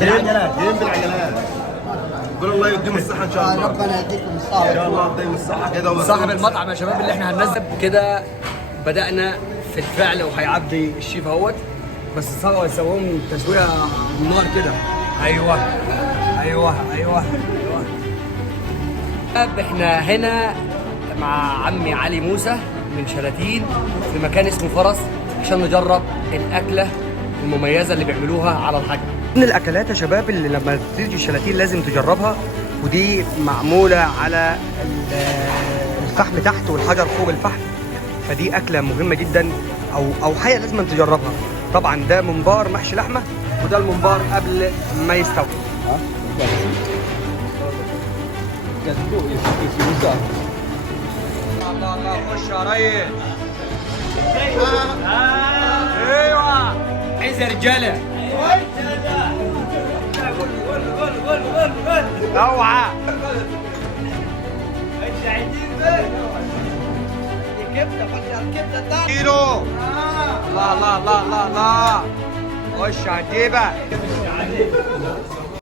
بالعجلات بالعجلات. قول الله يديم الصحة إن شاء الله. ربنا يديكم الصحة. إن شاء الله يديم الصحة كده. صاحب المطعم يا شباب اللي احنا هننزل كده بدأنا في الفعل وهيعدي الشيف اهوت، بس يسووهم تسوية النار كده. ايوه ايوه ايوه ايوه. احنا هنا مع عمي علي موسى من شلاتين في مكان اسمه فرس عشان نجرب الاكله المميزه اللي بيعملوها على الحجر. من الاكلات يا شباب اللي لما تيجي شلاتين لازم تجربها، ودي معموله على الفحم تحت والحجر فوق الفحم، فدي اكله مهمه جدا او حاجه لازم تجربها. طبعا ده ممبار محشي لحمه، وده الممبار قبل ما يستوي. الله الله خش يا ريس. ايوه عايز رجاله. اوعى كيلو. الله الله الله الله الله. خش عجيبه.